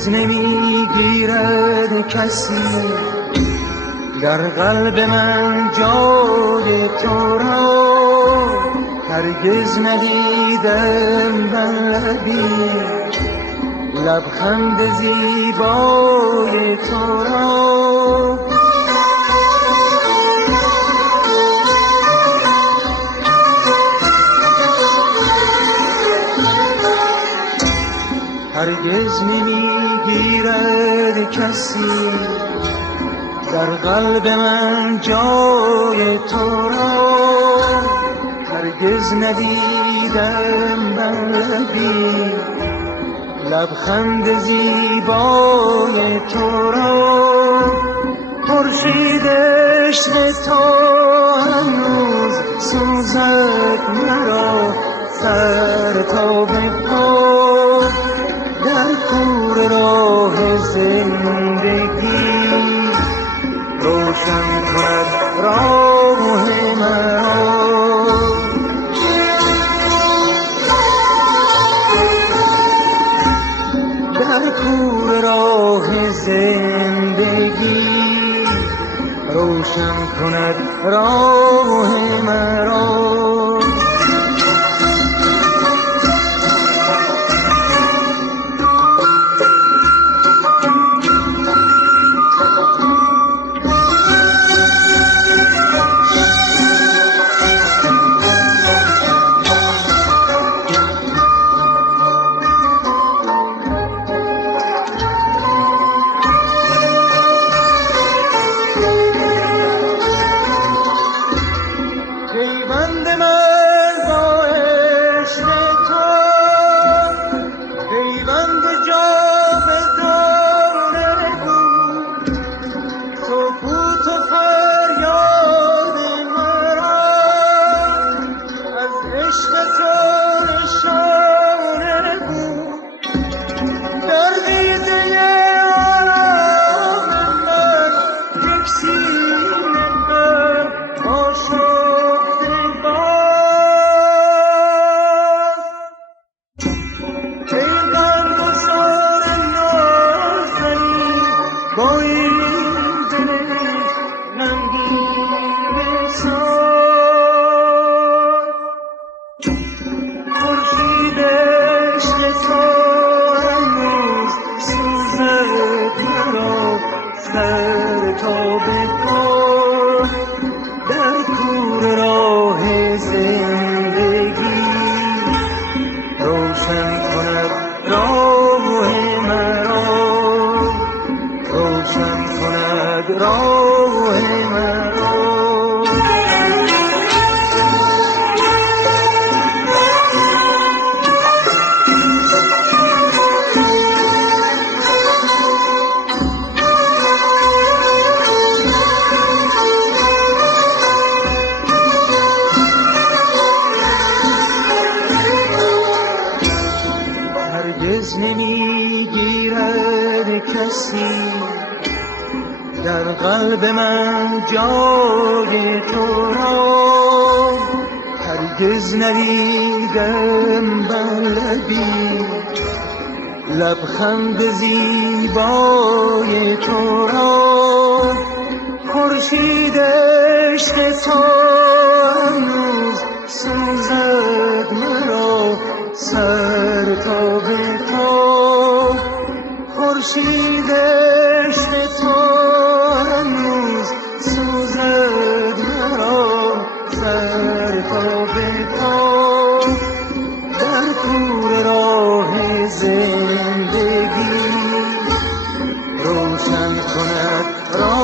هرگز نمیگیرد کسی در قلب من جای تو را، هرگز ندیدم بر لبی لبخند زیبای تو را. هرگز نمیگیرد کسی در قلب من جای تو را، هرگز ندیدم بر لبی لبخند زیبای تو را. خورشید عشق تو هنوز سوزد مرا سر تا به پا، در کور راه زندگی روشن کند راه مرا. در کور راه زندگی روشن کند راه مرا. هرگز نمیگیرد کسی در قلب من جای تو را، هرگز ندیدم بر لبی لبخند زیبای تو را. خورشید عشق تو هنوز سوزد مرا سر تا به پا، خورشید عشق تو هنوز سوزد مرا سر تا به پا، در کور راه زندگی روشن کند راه